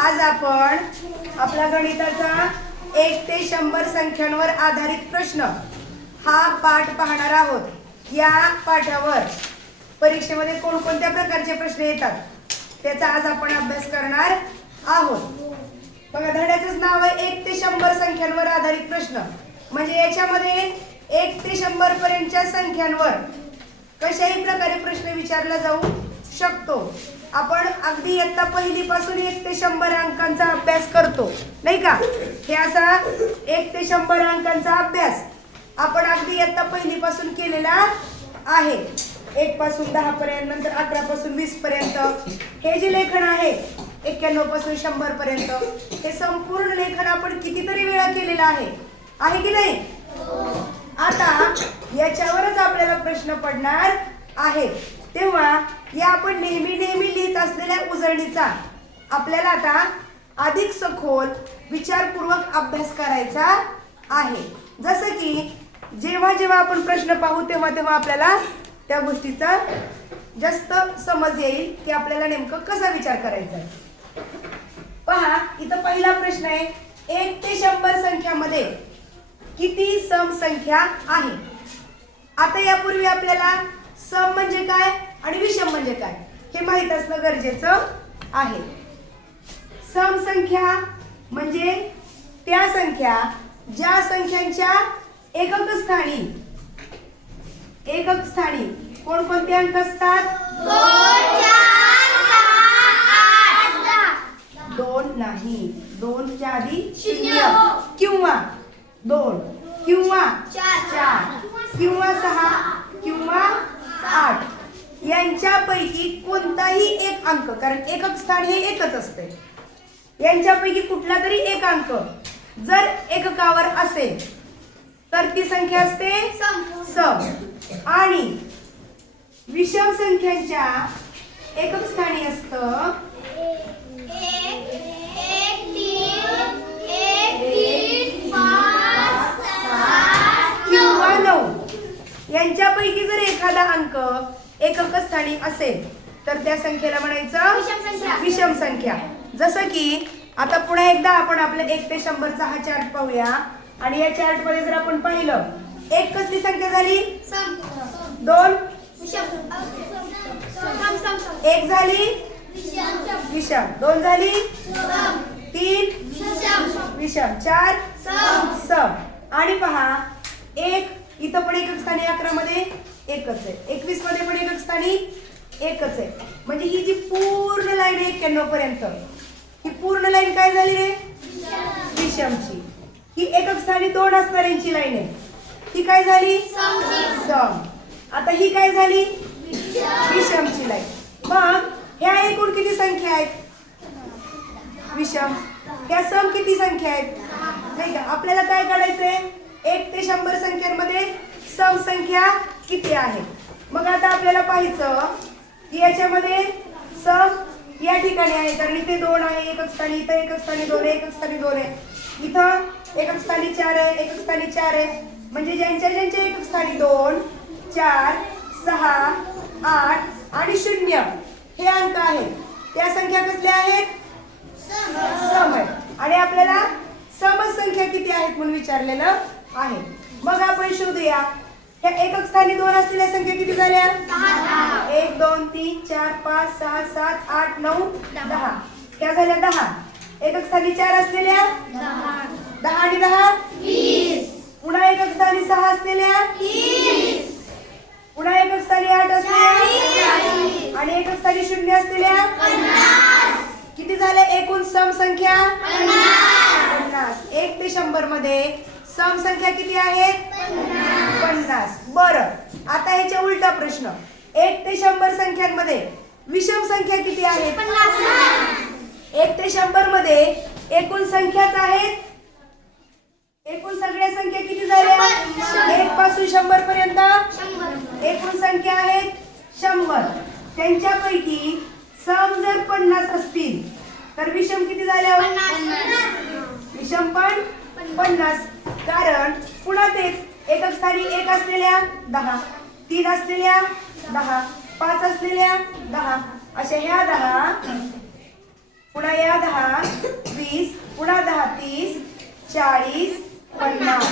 आज आपण आपला गणिताचा एक ते शंभर संख्यांवर आधारित प्रश्न हा पाठ पाहणार आहोत. या पाठावर परीक्षेमध्ये कोणकोणत्या प्रकारचे प्रश्न येतात त्याचा आज आपण अभ्यास करणार आहोत. बघा धड्याचंच नाव आहे एक ते शंभर संख्यांवर आधारित प्रश्न. म्हणजे याच्यामध्ये एक ते शंभर पर्यंतच्या संख्यांवर कशाही प्रकारे प्रश्न विचारला जाऊ शकतो. आपण अगदी इयत्ता पहिली पासून एक ते शंभर अंकांचा अभ्यास करतो नाही का? हे असा एक ते शंभर अंकांचा अभ्यास आपण अगदी इयत्ता पहिली पासून केलेला आहे. एक पासून दहा पर्यंत नंतर अकरा पासून वीस पर्यंत हे जे लेखन आहे एक्क्याण्णवपासून शंभर पर्यंत हे संपूर्ण लेखन आपण कितीतरी वेळा केलेलं आहे? आहे की नाही? आता याच्यावरच आपल्याला प्रश्न पडणार आहे. तेव्हा या आपण नेहमी नेहमी लिहित असलेल्या उजळणीचा आपल्याला आता अधिक सखोल विचारपूर्वक अभ्यास करायचा आहे. जसं की जेव्हा जेव्हा आपण प्रश्न पाहू तेव्हा तेव्हा आपल्याला त्या गोष्टीचा जास्त समज येईल की आपल्याला नेमकं कसा विचार करायचा आहे. पहा इथं पहिला प्रश्न आहे एक ते शंभर संख्यामध्ये किती सम संख्या आहे? आता यापूर्वी आपल्याला सम म्हणजे काय आणि विषम म्हणजे काय? हे माहीत असणं गरजेचं आहे. सम संख्या म्हणजे त्या संख्या ज्या संख्यांच्या एकक स्थानी. एकक स्थानी. कोणकोणते अंक असतात? दोन नाही. दोनच्या आधी शून्य. किंवा दोन. किंवा चार. किंवा सहा. किंवा आठ. यांच्यापैकी कोणताही एक अंक कारण एकक स्थान हे एकच असते. यांच्यापैकी कुठला तरी एक अंक जर एककावर असेल तर ती संख्या असते सम. आणि विषम संख्यांच्या एकक स्थानी असतं एकक स्थानी असेल तर त्या संख्येला म्हणायचं विषम संख्या. जसं की आता पुन्हा एकदा आपण आपल्या एक ते शंभरचा हा चार्ट पाहूया. आणि या चार्टमध्ये जर आपण पाहिलं एक कसली संख्या झाली? दोन. एक झाली? विषम. दोन झाली? तीन. विषम. चार? सम. आणि पहा एक इथं पण एकक स्थानी अकरा मध्ये एकच आहे. एकवीसमध्ये पण एकच स्थानी एकच आहे. म्हणजे ही जी पूर्ण लाईन आहे एक्क्याण्णव पर्यंत ही पूर्ण लाईन काय झाली रे? विषमची. ही एकक स्थानी दोन असणाऱ्यांची लाईन आहे. ही काय झाली? सम. आता ही काय झाली? विषमची लाईन. मग ह्या एकूण किती संख्या आहेत? विषम. ह्या सम किती संख्या आहेत? नाही का? आपल्याला काय काढायचंय? एक ते शंभर संख्यांमध्ये सम संख्या किती आहे? मग आता आपल्याला पाहायचं की याच्यामध्ये सम या ठिकाणी आहे. कारण इथे दोन आहे एकच स्थानी इथं एकच स्थानी दोन आहे एकच स्थानी दोन आहे. इथं एकच स्थानी चार आहे एकच स्थानी चार आहे. म्हणजे ज्यांच्या ज्यांच्या एकच स्थानी दोन चार सहा आठ आणि शून्य हे अंक आहेत. त्या संख्या कसल्या आहेत? सम आहे आणि आपल्याला समज संख्या किती आहेत म्हणून विचारलेलं आहे. मग आपण शोधूया. ह्या एकक स्थानी दोन असलेल्या संख्या किती झाल्या? एक दोन तीन चार पाच सहा सात आठ नऊ दहा. त्या झाल्या दहा? एकक स्थानी चार असलेल्या? दहा. आणि दहा? पुन्हा एकक स्थानी सहा असलेल्या? पुन्हा एकक स्थानी आठ असलेल्या? आणि एकक स्थानी शून्य असलेल्या? किती झाल्या एकूण सम संख्या? पन्नास. एक ते शंभरमध्ये सम संख्या किती आहेत पन्नास. बरं. आता ह्याच्या उलटा प्रश्न. एक ते शंभर संख्यांमध्ये विषम संख्या किती आहेत एक ते शंभरमध्ये एकूण संख्याच आहेत एकूण सगळ्या संख्या किती झाल्या एक पासून शंभर पर्यंत? एकूण संख्या आहेत शंभर. त्यांच्यापैकी सम जर पन्नास असतील तर विषम किती झाल्या विषम पण पन्नास. कारण पुन्हा तेच एकक स्थानी एक असलेल्या दहा तीन असलेल्या दहा पाच असलेल्या दहा अशा ह्या दहा पुन्हा या दहा वीस पुन्हा दहा तीस चाळीस पन्नास.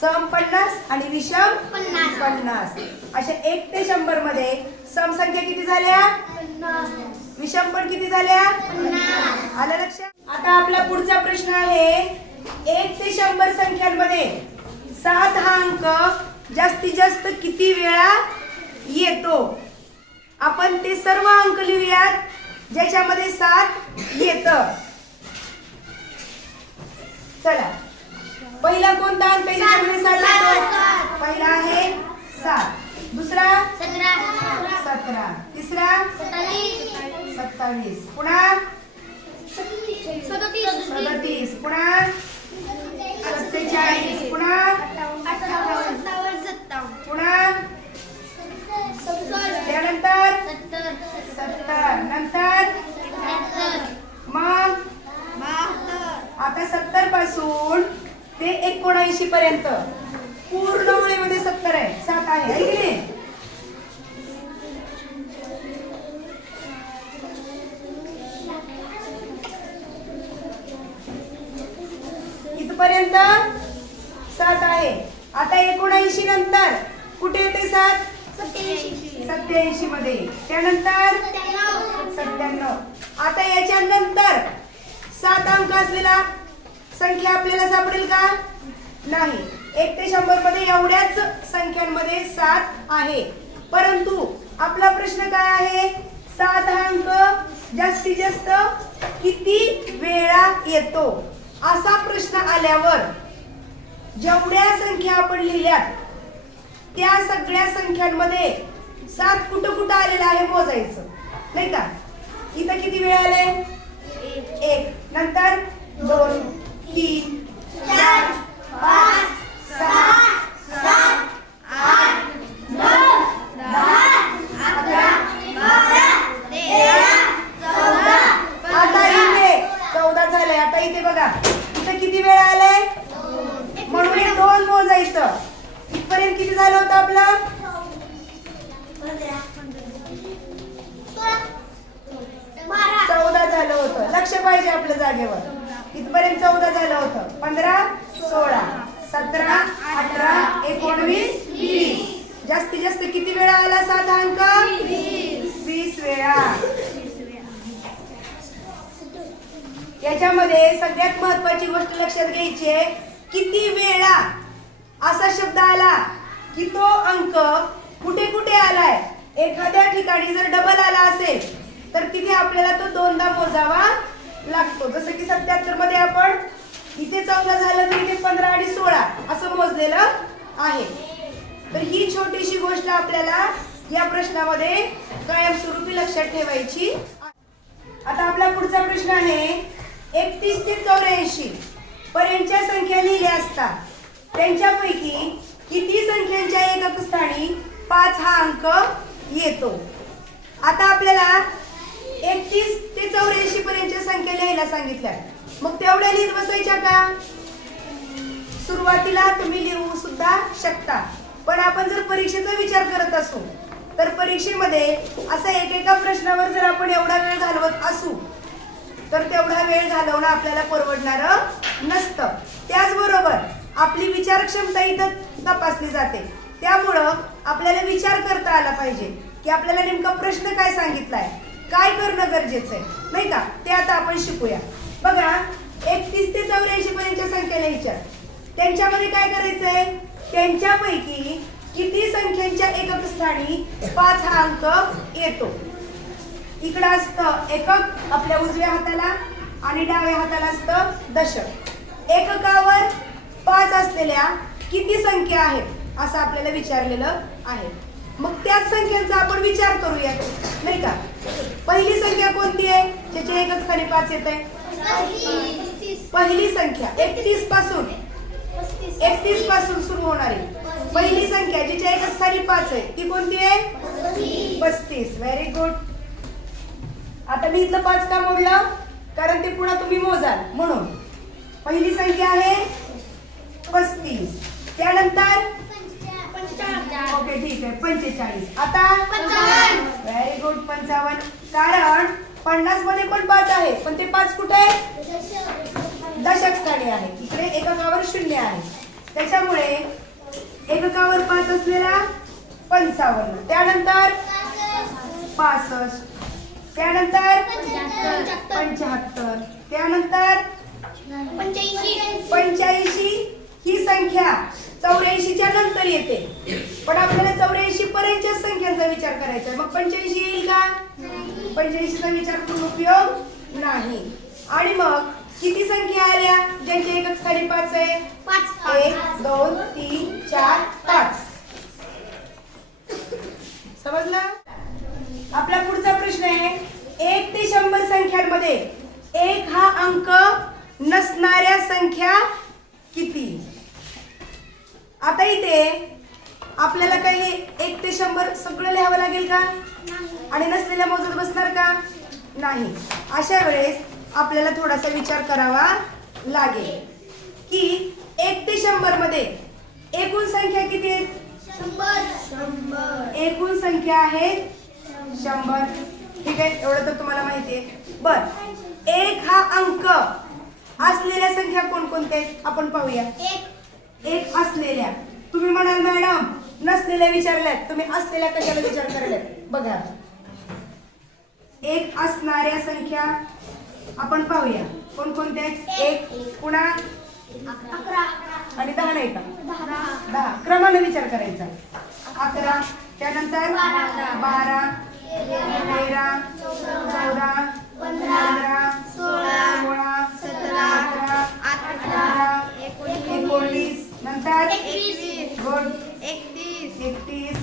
सम पन्नास आणि विषम पन्नास. पन्नास. अशा एक ते शंभरमध्ये सम संख्या किती झाल्या? विषम पण किती झाल्या? आलं लक्षात? आता आपला पुढचा प्रश्न आहे एक ते शंभर संख्यांमध्ये सात हा अंक जास्तीत जास्त किती वेळा येतो? आपण ते सर्व अंक लिहूयात ज्याच्यामध्ये सात येत. चला. पहिला कोणता अंक ज्याच्यामध्ये सात पहिला आहे सात. दुसरा? सतरा. तिसरा? सत्तावीस पुन्हा सदतीस पुन्हा सत्तेचाळीस पुन्हा पुन्हा त्यानंतर सत्तर नंतर मग आता सत्तर पासून ते एकोणऐंशी पर्यंत. पूर्ण ओळीमध्ये सत्तर आहे. सात आहे. की नाही? इथपर्यंत सात आहे. आता एकोणऐंशी नंतर कुठे येते सात? सत्याऐंशी. मध्ये. त्यानंतर सत्त्याण्णव. आता याच्या नंतर सात अंक असलेला संख्या आपल्याला सापडेल का? नाही. एक ते शंभरमध्ये एवढ्याच संख्यांमध्ये सात आहे. परंतु आपला प्रश्न काय आहे? सात हा अंक जास्तीत जास्त किती वेळा येतो? असा प्रश्न आल्यावर जेवढ्या संख्या आपण लिहिल्यात त्या सगळ्या संख्यांमध्ये सात कुठं कुठं आलेलं आहे मोजायचं? नाही का? इथं किती वेळ आले एक. नंतर दोन. तीन चार पाच सहा सात आठ नऊ दहा अकरा बारा तेरा चौदा आता इथे चौदा झालंय. आता इथे बघा. इथं किती वेळ आलाय? म्हणून हे दोन मोजायचं. इथपर्यंत किती झालं होतं आपलं? चौदा झालं होतं. लक्ष पाहिजे आपल्या जागेवर. इथपर्यंत चौदा झालं होतं. पंधरा सोळा सतरा अठरा एकोणवीस वीस. जास्तीत जास्त किती वेळा आला साधा अंक? वीस वेळा. याच्यामध्ये सगळ्यात महत्वाची गोष्ट लक्षात घ्यायची आहे किती वेळा असा शब्द आला की तो अंक कुठे कुठे आलाय? एखाद्या ठिकाणी जर डबल आला असेल तर तिथे आपल्याला तो दोनदा मोजावा लागतो. जसं की सत्याहत्तरमध्ये आपण इथे चौदा झालं तर इथे पंधरा आणि सोळा असं मोजलेलं आहे. तर ही छोटीशी गोष्ट आपल्याला या प्रश्नामध्ये कायमस्वरूपी लक्षात ठेवायची आता आपला पुढचा प्रश्न आहे एकतीस ते चौऱ्याऐंशी पर्यंतच्या संख्या लिहिल्या असतात त्यांच्यापैकी किती संख्यांच्या एकक स्थानी? पाच हा अंक येतो. आता आपल्याला एकतीस ते चौऱ्याऐंशी पर्यंतच्या संख्या लिहायला सांगितल्या. मग तेवढ्या लिहित बसायच्या का? सुरुवातीला तुम्ही लिहू सुद्धा शकता. पण आपण जर परीक्षेचा विचार करत असू तर परीक्षेमध्ये असा एकेका प्रश्नावर जर आपण एवढा वेळ घालवत असू तर तेवढा वेळ घालवणं आपल्याला परवडणारं नसतं. त्याचबरोबर आपली विचार क्षमता इथं तपासली जाते. त्यामुळं आपल्याला विचार करता आला पाहिजे की आपल्याला नेमका प्रश्न काय सांगितलाय? काय करणं गरजेचं आहे? नाही का? ते आता आपण शिकूया. बघा एकतीस ते चौऱ्याऐंशी पर्यंतच्या संख्या लिहायच्या त्यांच्यामध्ये काय करायचंय? त्यांच्यापैकी किती संख्यांच्या एकक स्थानी पाच हा अंक येतो? इकडं असतं एकक आपल्या उजव्या हाताला आणि डाव्या हाताला असतं दशक. एककावर पाच असलेल्या किती संख्या आहेत? असं आपल्याला विचारलेलं आहे. मग त्याच संख्यांचा आपण विचार करूया नाही का? पहिली संख्या कोणती आहे? त्याच्या एकच खाली पाच येत आहे. पहिली संख्या एकतीसपासून. एकतीसपासून सुरू होणारी पहिली संख्या जिच्या एकच खाली पाच आहे ती कोणती आहे? पस्तीस. व्हेरी गुड आता मी इथलं पाच का मोडलं? कारण ते पुन्हा तुम्ही मोजाल. म्हणून. पहिली संख्या आहे पस्तीस. त्यानंतर ओके ठीक आहे. पंचेचाळीस. आता व्हेरी गुड पंचावन्न. कारण पन्नासमध्ये पण पाच आहे. पण ते पाच कुठे? आहे दशक स्थानी आहे. इकडे एककावर शून्य आहे. त्याच्यामुळे एककावर पाच असलेला पंचावन्न. त्यानंतर पासष्ट. त्यानंतर पंच्याहत्तर. त्यानंतर पंच्याऐंशी. ही संख्या चौऱ्याऐंशीच्या नंतर येते. पण आपल्याला चौऱ्याऐंशी पर्यंतच्या संख्यांचा विचार करायचा आहे. मग पंच्याऐंशी येईल का? पंच्याऐंशीचा विचार करून उपयोग नाही. आणि मग किती संख्या आल्या? ज्यांच्या एकच खाली पाच आहे? एक दोन तीन चार पाच. समजलं? आपला पुढचा प्रश्न आहे. एक ते शंभर संख्यांमध्ये एक हा अंक नसणाऱ्या संख्या किती? आता इथे आपल्याला काही एक ते शंभर सगळं लिहावं लागेल का? आणि नसलेल्या मोजत बसणार का? नाही. अशा वेळेस आपल्याला थोडासा विचार करावा लागेल. की एक ते शंभरमध्ये एकूण संख्या किती आहेत? एकूण संख्या आहे शंभर. ठीक आहे? एवढं तर तुम्हाला माहिती आहे. बर. एक हा अंक असलेल्या संख्या कोणकोणत्या आहेत? आपण पाहूया. एक असलेल्या तुम्ही म्हणाल मॅडम नसलेल्या विचारल्यात. तुम्ही असलेल्या कशाला विचार करायला बघा. एक असणाऱ्या संख्या आपण पाहूया. कोणकोणत्या? आहेत एक पुन्हा आणि दहा नाही का? दहा. क्रमाने विचार करायचा. अकरा. त्यानंतर बारा. तेरा चौदा पंधरा सोळा सतरा एकोणीस नंतर गुड एकतीस.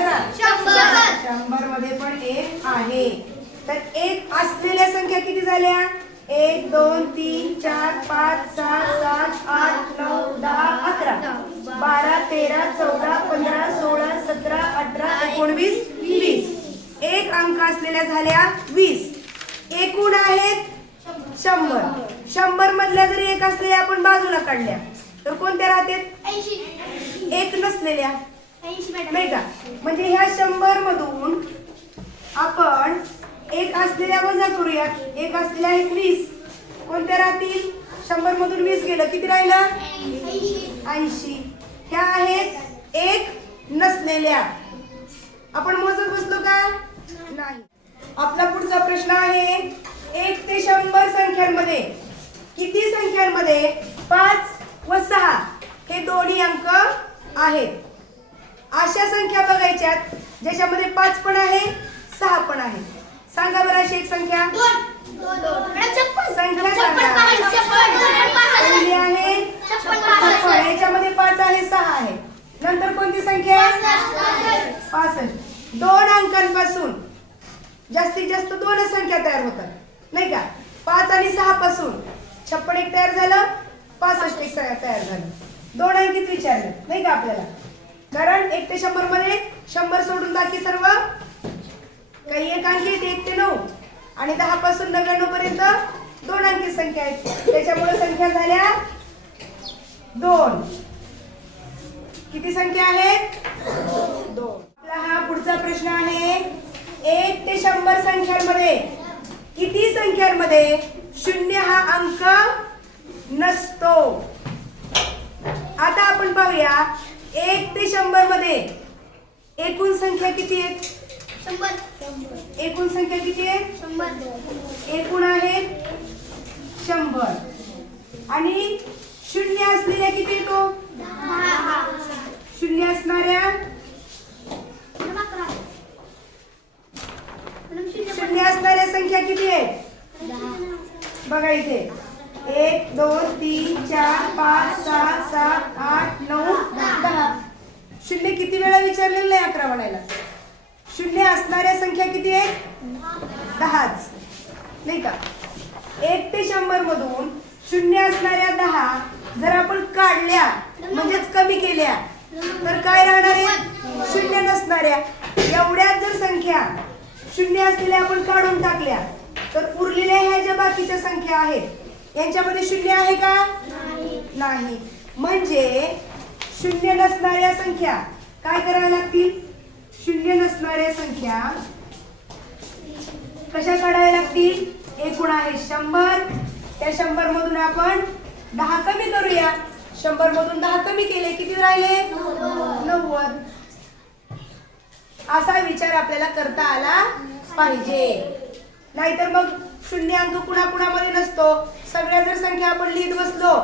का? शंभर. मध्ये पण एक आहे. तर एक असलेल्या संख्या किती झाल्या? एक दोन तीन चार पाच सहा सात आठ नऊ दहा अकरा. बारा तेरा चौदा पंधरा सोळा सतरा अठरा एकोणवीस वीस. एक अंक असलेल्या झाल्या वीस. एकूण आहेत शंभर. शंभर मधल्या जरी एक असलेल्या आपण बाजूला काढल्या तर कोणत्या राहतात? एक नसलेल्या. नाही का? म्हणजे ह्या शंभर मधून आपण एक असलेल्या वजा करूयात. एक असलेल्या आहेत वीस. कोणत्या राहतील? शंभर मधून वीस गेलं. किती राहिलं? ऐंशी. ह्या आहेत एक नसलेल्या. आपण मोजत बसलो का? नाही. आपला पुढचा प्रश्न आहे एक ते शंभर संख्यांमध्ये किती संख्यांमध्ये पाच व सहा हे दोन्ही अंक आहेत? अशा संख्या बघायच्यात ज्याच्यामध्ये पाच पण आहे सहा पण आहे. सांगा बरं अशी एक संख्या. संख्या सांगा. आहे याच्यामध्ये पाच आहे सहा आहे. नंतर कोणती संख्या? आहे पासष्ट. दोन अंकांपासून. जास्तीत जास्त दोनच संख्या तयार होतात. नाही का? पाच आणि सहा पासून छप्पन एक तयार झालं पासष्ट एक तयार झालं. दोन अंकीच विचारलं नाही का आपल्याला? कारण एक ते शंभरमध्ये शंभर सोडून बाकी सर्व काही एक अंकी एक ते नऊ. आणि दहा पासून नव्याण्णव पर्यंत दोन अंकी संख्या आहेत. त्याच्यामुळे संख्या झाल्या दोन. किती संख्या आहेत? दोन. आपला हा पुढचा प्रश्न आहे. एक ते शंभर संख्यांमध्ये. किती संख्यांमध्ये? शून्य हा अंक नसतो. आता आपण पाहूया एक ते शंभरमध्ये एकूण संख्या किती आहेत? एकूण संख्या किती आहे एकूण आहेत शंभर. आणि शून्य असलेल्या किती येतो? शून्य असणाऱ्या शून्य असणाऱ्या संख्या किती आहे? बघा इथे. एक दोन तीन चार पाच सहा सात आठ नऊ दहा. शून्य किती वेळा विचारलेलं नाही अकरा म्हणायला? शून्य असणाऱ्या संख्या किती आहे? दहाच. नाही का? एक ते शंभर मधून शून्य असणाऱ्या दहा जर आपण काढल्या म्हणजेच कमी केल्या तर काय राहणार आहे? शून्य नसणाऱ्या. एवढ्याच जर संख्या शून्य असलेल्या आपण काढून टाकल्या. तर उरलेल्या ह्या ज्या बाकीच्या संख्या आहेत यांच्यामध्ये शून्य आहे का? नाही. म्हणजे शून्य नसणाऱ्या संख्या काय कराव्या लागतील? शून्य नसणाऱ्या संख्या कशा काढाव्या लागतील? एकूण आहे शंभर. त्या शंभर मधून आपण दहा कमी करूया. शंभर मधून दहा कमी केले किती राहिले? नव्वद. असा विचार आपल्याला करता आला पाहिजे. नाहीतर मग शून्य अंक कुणाकुणामध्ये नसतो. सगळ्या जर संख्या आपण लिहित बसलो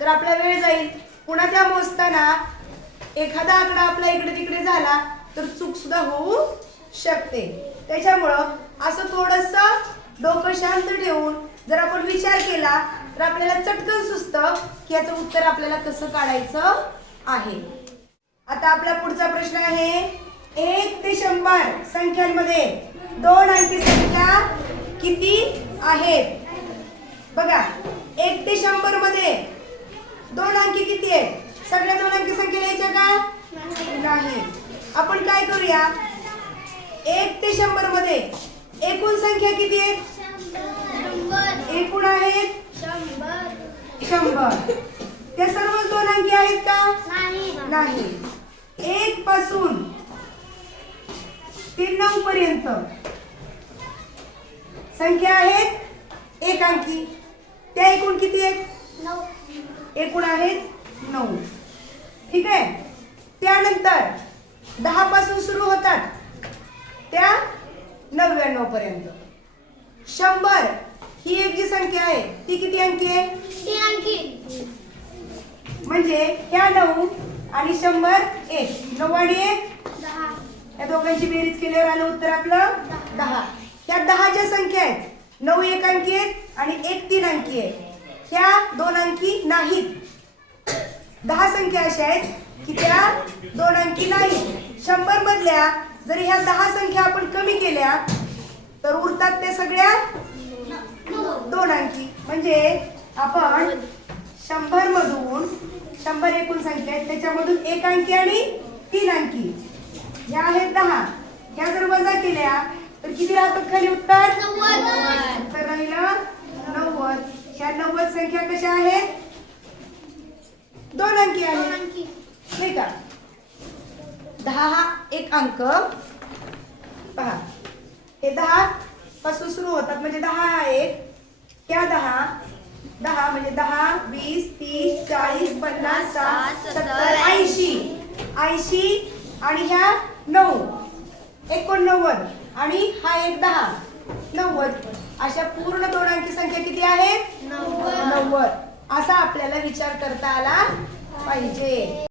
तर आपला वेळ जाईल. पुन्हा त्या मोजताना एखादा आकडा आपला इकडे तिकडे झाला तर चूक सुद्धा होऊ शकते. त्याच्यामुळं असं थोडस डोकं शांत ठेवून जर आपण विचार केला तर आपल्याला चटकन सुचतं की याचं उत्तर आपल्याला कसं काढायचं आहे. आता आपला पुढचा प्रश्न आहे एक ते शंभर संख्यांमध्ये दोन अंकी संख्या किती आहेत? बघा एक ते शंभरमध्ये दोन अंकी किती आहेत? सगळ्या दोन अंकी संख्या लिहायच्या का? नाही. आपण काय करूया? एक ते शंभरमध्ये एकूण संख्या किती आहेत? एकूण आहेत शंभर. त्या सर्व दोन अंकी आहेत का? नाही. एक पासून ते नऊ पर्यंत. संख्या आहेत एक अंकी त्या एकूण किती आहेत? एकूण आहेत नऊ. ठीक आहे? त्यानंतर दहा पासून सुरू होतात त्या नव्याण्णव पर्यंत. शंभर ही एक जी संख्या आहे ती किती अंकी आहे? म्हणजे ह्या नऊ आणि शंभर एक. नऊ आणि एक. या दोघांची बेरीज केल्यावर आलं उत्तर आपलं दहा. ह्या दहा ज्या संख्या आहेत नऊ एक अंकी आहेत आणि एक तीन अंकी आहे ह्या दोन अंकी नाहीत. दहा संख्या अशा आहेत की त्या दोन अंकी नाहीत. शंभर मधल्या जर ह्या दहा संख्या आपण कमी केल्या तर उरतात त्या सगळ्या दोन अंकी. म्हणजे आपण शंभर मधून शंभर एकूण संख्या आहेत त्याच्यामधून एक अंकी आणि तीन अंकी. ह्या आहेत दहा. ह्या जर वजा केल्या तर किती राहतात खाली उत्तर? उत्तर राहिलं नव्वद. ह्या नव्वद संख्या कशा आहेत? दोन अंकी आहेत. नाही का? दहा हा एक अंक. पहा. हे दहा पासून सुरू होतात. म्हणजे दहा हा एक त्या दहा. दहा म्हणजे दहा वीस तीस चाळीस पन्नास साठ सत्तर ऐंशी. ऐंशी आणि ह्या नऊ. एकोणनव्वद. आणि हा एक दहा. नव्वद. अशा पूर्ण दोन अंकी संख्या किती आहेत नव्वद. असा आपल्याला विचार करता आला पाहिजे.